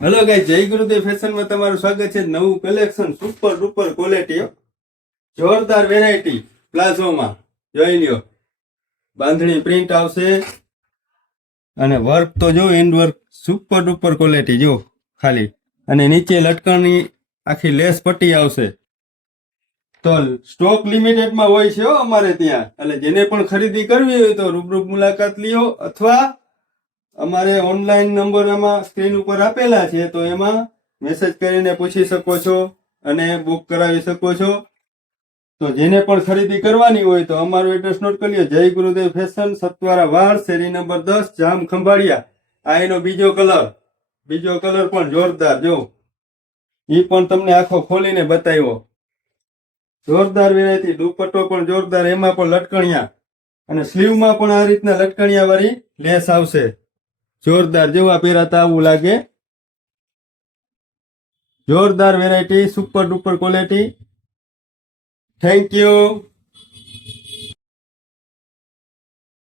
Hello guys, જય ગુરુદેવ ફેશનમાં તમારું સ્વાગત છે. નવું કલેક્શન સુપર ડુપર ક્વોલિટી, જોરદાર વેરાયટી પ્લાઝોમાં જોઈ લ્યો. બાંધણી પ્રિન્ટ આવશે અને વર્ક તો જો and work super duper quality જો ખાલી. અને નીચે લટકણની આખી લેસ પટ્ટી આવશે. તો સ્ટોક લિમિટેડમાં હોય છે અમારે ત્યાં. એટલે જેને પણ ખરીદી કરવી હોય તો રૂબરૂ મુલાકાત લ્યો, અથવા અમારે ઓનલાઈન નંબર આમાં સ્ક્રીન ઉપર આપેલા છે, તો એમાં મેસેજ કરીને પૂછી શકો છો અને બુક કરાવી શકો છો. તો જેને પણ ખરીદી કરવાની હોય તો અમારું એડ્રેસ નોટ કરી લો. જય ગુરુદેવ ફેશન, સતવારા વાડ, શેરી નંબર 10, જામ ખંભાળિયા. આ એનો બીજો કલર પણ જોરદાર જો, એ પણ તમને આખો ખોલીને બતાવ્યો. જોરદાર વેરાયટી. દુપટ્ટો પણ જોરદાર, એમાં પણ લટકણિયા અને સ્લીવમાં પણ આ રીતના લટકણિયા વાળી લેસ આવશે. જોરદાર, જેવા પહેરાતા આવું લાગે. જોરદાર variety, super duper quality. Thank you.